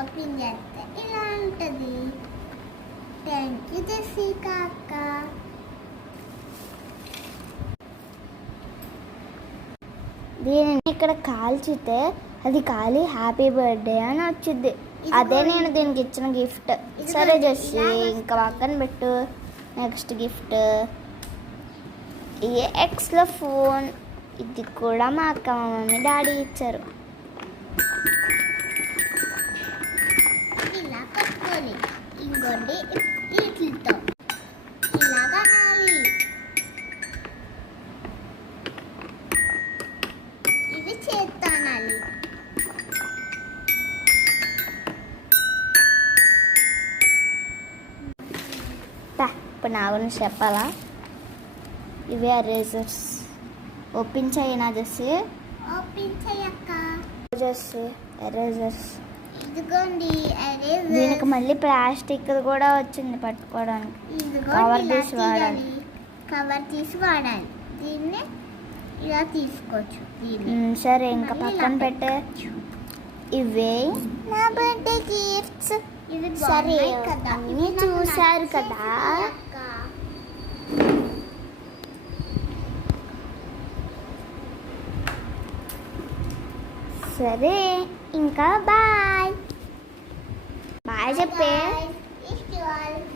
Open చేస్తే ఇలా ఉంటుంది. థ్యాంక్ యూ జెసికా అక్క. దీనిని ఇక్కడ కాల్చితే అది కాలి హ్యాపీ బర్త్డే అని వచ్చింది. అదే నేను దీనికి ఇచ్చిన గిఫ్ట్. సరే జెస్సీ, ఇంకా పక్కన పెట్టు. నెక్స్ట్ గిఫ్ట్ ఏ ఎక్స్లో ఫోన్. ఇది కూడా మా అక్క, మా మమ్మీ, డాడీ ఇచ్చారు. ఇలా పట్టుకోవాలి. ఇంకోటి వీటితో ఇలాగా అనాలి. ఇవి చేత్తో అనాలి. ఇప్పుడు నా గురించి చెప్పాలా? ఇవే ఎరేజర్స్. ఓపెన్ చేయనా జెస్సీ? ఓపెన్ చేయక్క. Jessie erasers. ఇదిగోండి ఎరేజర్. దీనికి మళ్ళీ ప్లాస్టిక్ కూడా వచ్చింది పట్టుకోవడానికి. కవర్ తీసి వాడాలి. కవర్ తీసి వాడాలి. దీన్ని ఇలా తీసుకోవచ్చు. సరే, ఇంకా పక్కన పెట్టే. ఇవే నా బర్త్డే గిఫ్ట్స్. ఇవి సరే కదా, అన్నీ చూశారు కదా. సరే, ఇంకా బాయ్ బాయ్ చెప్పే. ఇష్టం.